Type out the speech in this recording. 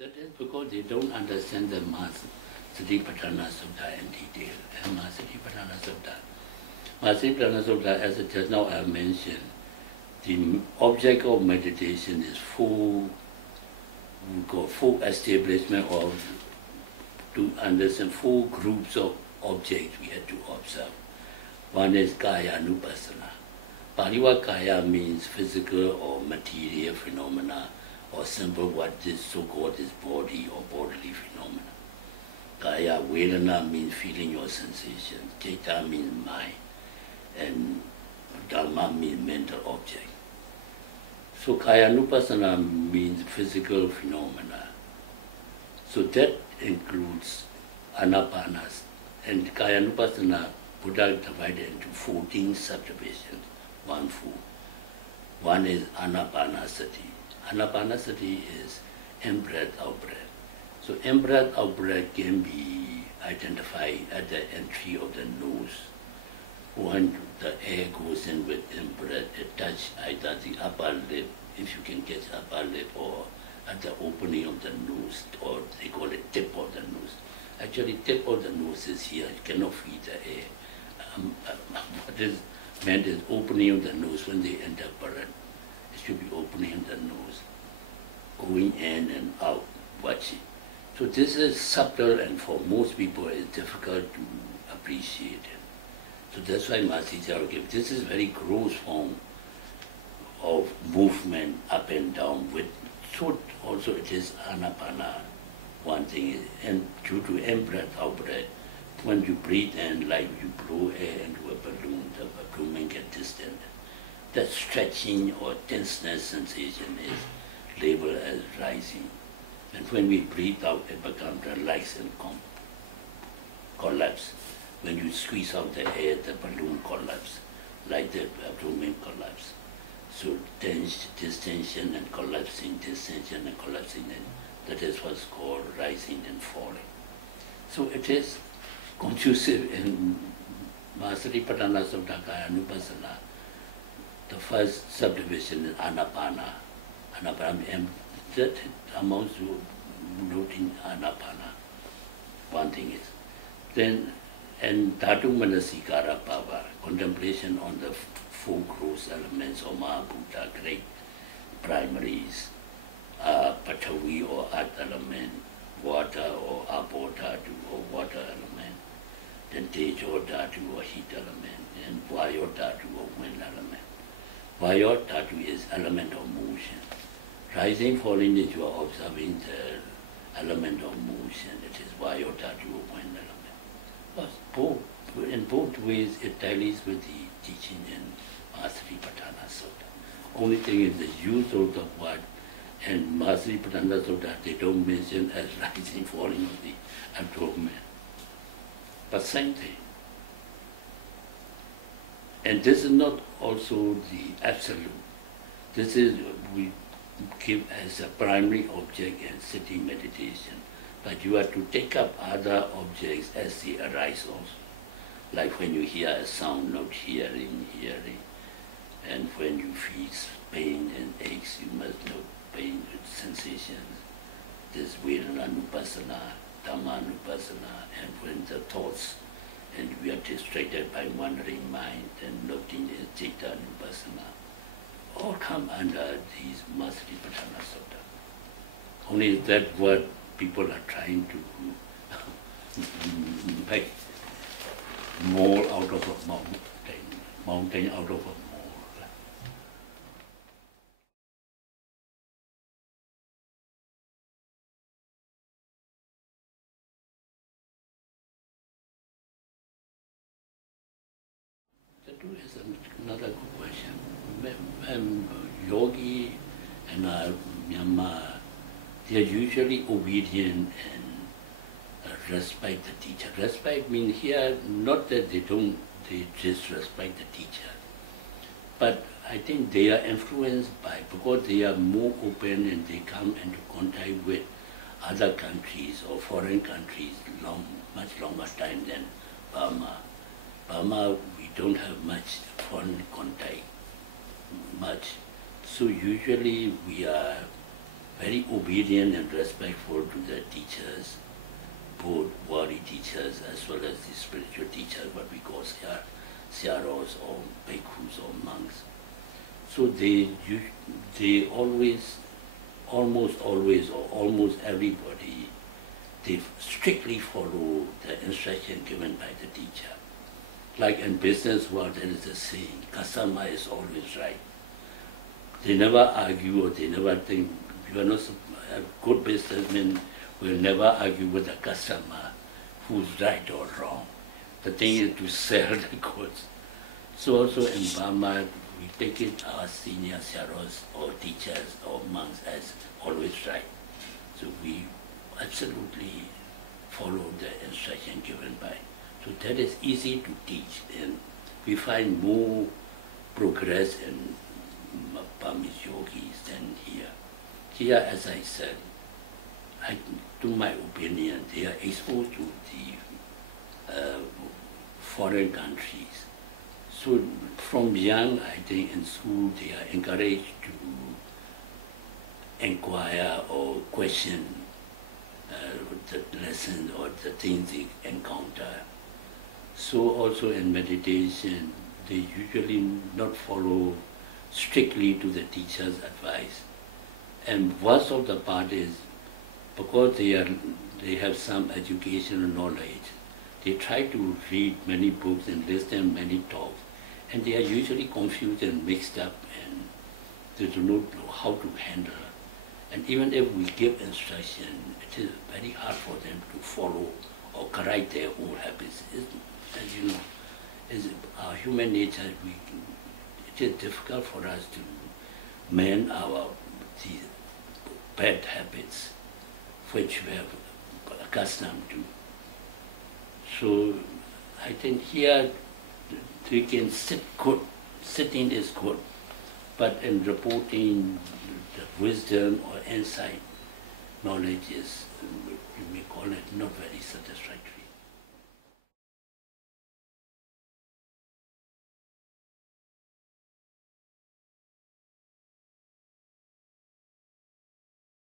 That is because they don't understand the Satipatthana Sutta in detail. And Satipatthana Sutta, as just now I have mentioned, the object of meditation is full establishment of, to understand 4 groups of objects we have to observe. One is Kaya Nupassana. Paliwa Kaya means physical or material phenomena, or simple what is so-called is body or bodily phenomena. Kaya Vedana means feeling or sensation. Citta means mind. And Dhamma means mental object. So Kaya Nupassana means physical phenomena. So that includes anapanas. And Kaya Nupassana, Buddha divided into 14 subdivisions, 1 4. One is anapanasati. Anapanasati is in-breath, out-breath. So in-breath, out-breath can be identified at the entry of the nose. When the air goes in with in-breath, it touches either the upper lip, if you can catch upper lip, or at the opening of the nose, or they call it tip of the nose. Actually, tip of the nose is here, you cannot feel the air. What is meant is opening of the nose when they enter breath. It should be opening of the nose, going in and out, watching. So this is subtle, and for most people it's difficult to appreciate it. So that's why Mahasi gave this is very gross form of movement up and down. With so also it is anapana. One thing is, and due to in-breath, out-breath, when you breathe in, like you blow air into a balloon, the balloon gets distant. That stretching or tenseness sensation is labeled as rising. And when we breathe out, it becomes relaxed and collapse. When you squeeze out the air, the balloon collapses, like the abdomen collapse. So distension and collapsing, distension and collapsing, and that is what's called rising and falling. So it is conducive in Satipatthana Sutta Kaya Nupassana. The first subdivision is Anapana. Anapana, and that amounts to noting Anapana. One thing is. Then, and Dhatu Manasikara Bhava, contemplation on the 4 gross elements of Mahabhuta, great primaries, Pathavi or earth element, water or Apo Dhatu or water element, then Tejo Dhatu or heat element, and Vayu Dhatu or wind element. Vayu Dhatu is element of motion. Rising, falling is you are observing the element of motion. It is Vayu Dhatu or wind element. But in both ways it tallies with the teaching in Satipatthana Sutta. Only thing is the use of the word, and Satipatthana Sutta they don't mention as rising, falling of the abdomen. But same thing. And this is not also the absolute. This is, we give as a primary object in sitting meditation. But you have to take up other objects as they arise also. Like when you hear a sound, not hearing. And when you feel pain and aches, you must know pain with sensations. This Vedana Nupassana, Dhamma Nupassana, and when the thoughts, and we are distracted by wandering mind, and noting the Citta Nupassana, all come under these Satipatthana Sutta. Only that word people are trying to make mole out of a mountain out of a mole. That is another good question. Yogi and Myanmar, they are usually obedient and respect the teacher. Respect means here not that they just respect the teacher, but I think they are influenced by, because they are more open and they come into contact with other countries or foreign countries much longer time than Burma. Burma, we don't have much foreign contact, much. So usually we are very obedient and respectful to the teachers, both worldly teachers as well as the spiritual teachers, what we call Sayadaws or bhikkhus or monks. So they always, almost always, or almost everybody, they strictly follow the instruction given by the teacher. Like in business world, there is a saying, customer is always right. They never argue or they never think. You are not a good businessman will never argue with a customer who's right or wrong. The thing is to sell the goods. So also in Burma, we take it our senior Sayadaws or teachers or monks as always right. So we absolutely follow the instruction given by. So that is easy to teach, and we find more progress in Burmese yogis than here. Here, as I said, to my opinion, they are exposed to the foreign countries. So from young, I think in school, they are encouraged to inquire or question the lessons or the things they encounter. So also in meditation, they usually not follow strictly to the teacher's advice. And worst of the part is, because they have some educational knowledge, they try to read many books and listen many talks, and they are usually confused and mixed up, and they do not know how to handle. And even if we give instruction, it is very hard for them to follow or correct their own habits. As you know, is our human nature, it is difficult for us to mend the bad habits which we have accustomed to. So I think here they can sitting is good, but in reporting the wisdom or insight, knowledge is, you may call it, not very satisfactory.